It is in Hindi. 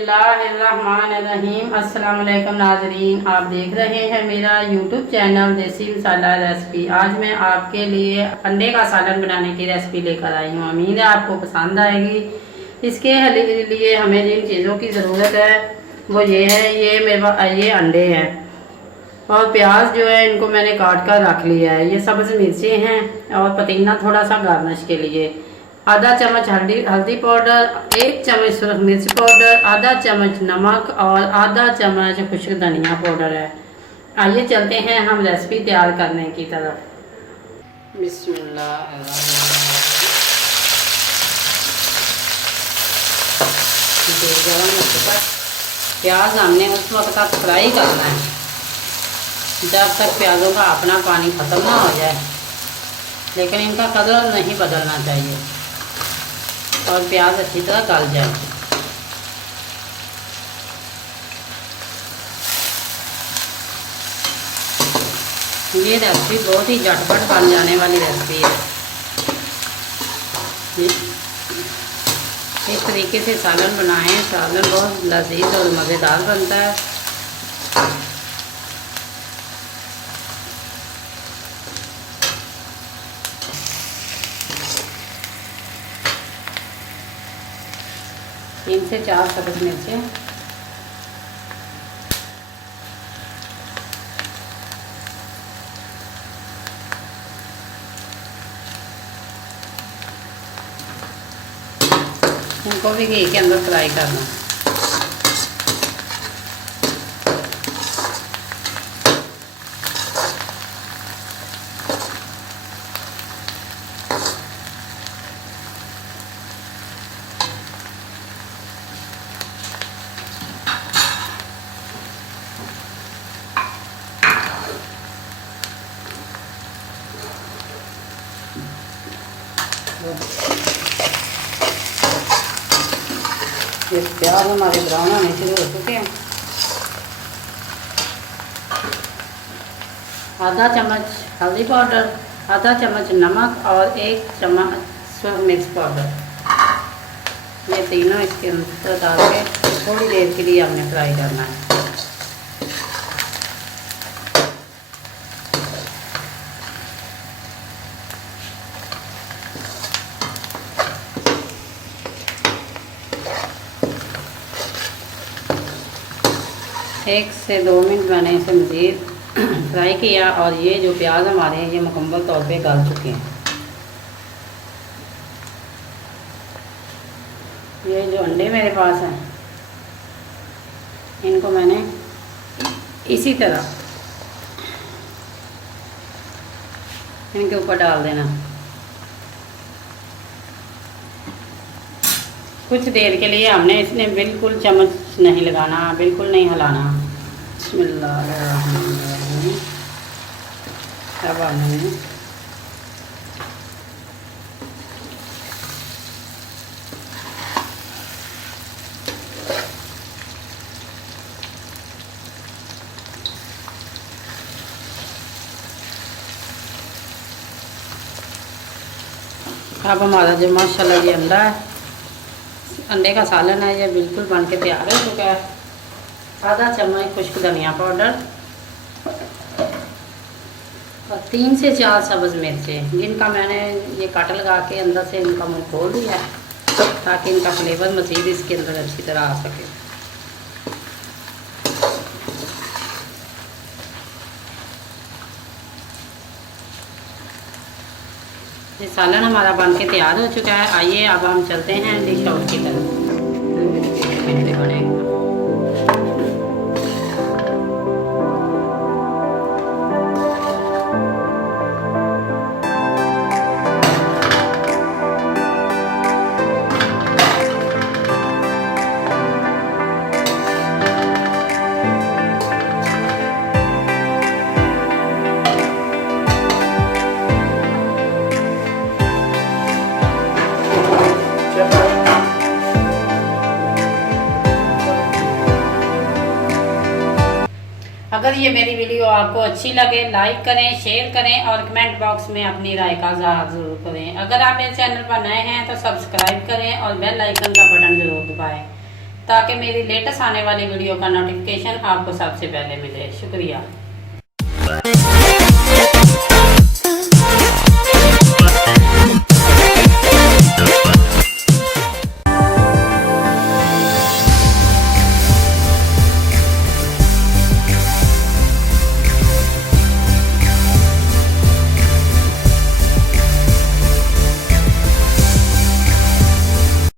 बिस्मिल्लाहिर्रहमानिर्रहीम। अस्सलाम वालेकुम नाजरीन, आप देख रहे हैं मेरा यूट्यूब चैनल देसी मसाला रेसिपी। आज मैं आपके लिए अंडे का सालन बनाने की रेसिपी लेकर आई हूँ। उम्मीद है आपको पसंद आएगी। इसके लिए हमें जिन चीज़ों की ज़रूरत है वो ये है, ये मेरे पास ये अंडे हैं और प्याज जो है इनको मैंने काट कर रख लिया है। ये सब्ज़ मिर्चें हैं और पुदीना थोड़ा सा गार्निश के लिए। आधा चम्मच हल्दी पाउडर, 1 चम्मच सुरख मिर्च पाउडर, आधा चम्मच नमक और आधा चम्मच खुश्क धनिया पाउडर है। आइए चलते हैं हम रेसिपी तैयार करने की तरफ। बिस्मिल्लाहिर्रहमानिर्रहीम। प्याज हमने उस वक्त तक फ्राई करना है जब तक प्याज़ों का अपना पानी ख़त्म ना हो जाए, लेकिन इनका कलर नहीं बदलना चाहिए और प्याज अच्छी तरह गल जाए। ये रेसिपी बहुत ही झटपट बन जाने वाली रेसिपी है। इस तरीके से सालन बनाएं, सालन बहुत लजीज और मज़ेदार बनता है। तीन से 4 सब्ज़ मिर्चें, इनको भी घी के अंदर फ्राई करना। ये प्याज हमारे ब्राउन होने शुरू हो चुके हैं। आधा चम्मच हल्दी पाउडर, आधा चम्मच नमक और 1 चम्मच सुरख मिर्च पाउडर, ये तीनों इसके अंदर डाल के थोड़ी देर के लिए हमने फ्राई करना है। एक से 2 मिनट मैंने इसे मज़ीद फ्राई किया और ये जो प्याज हमारे हैं ये मुकम्मल तौर पे गल चुके हैं। ये जो अंडे मेरे पास हैं इनको मैंने इसी तरह इनके ऊपर डाल देना। कुछ देर के लिए हमने इसमें बिल्कुल चम्मच नहीं लगाना, बिल्कुल नहीं हिलाना। बिस्मिल्लाहिर्रहमानिर्रहीम। अब हमने अब हमारा जो माशाल्लाह ये अंडे का सालन है ये बिल्कुल बन के तैयार हो चुका है। आधा चम्मच खुश्क धनिया पाउडर और 3 से 4 सब्ज़ मिर्चें, जिनका मैंने ये काट लगा के अंदर से इनका मुंह खोल दिया है ताकि इनका फ्लेवर मज़ीद इसके अंदर अच्छी तरह आ सके। ये सालन हमारा बन के तैयार हो चुका है। आइए अब हम चलते हैं डिश आउट की तरफ। अगर ये मेरी वीडियो आपको अच्छी लगे लाइक करें, शेयर करें और कमेंट बॉक्स में अपनी राय का इज़हार ज़रूर करें। अगर आप मेरे चैनल पर नए हैं तो सब्सक्राइब करें और बेल आइकन का बटन ज़रूर दबाएं ताकि मेरी लेटेस्ट आने वाली वीडियो का नोटिफिकेशन आपको सबसे पहले मिले। शुक्रिया।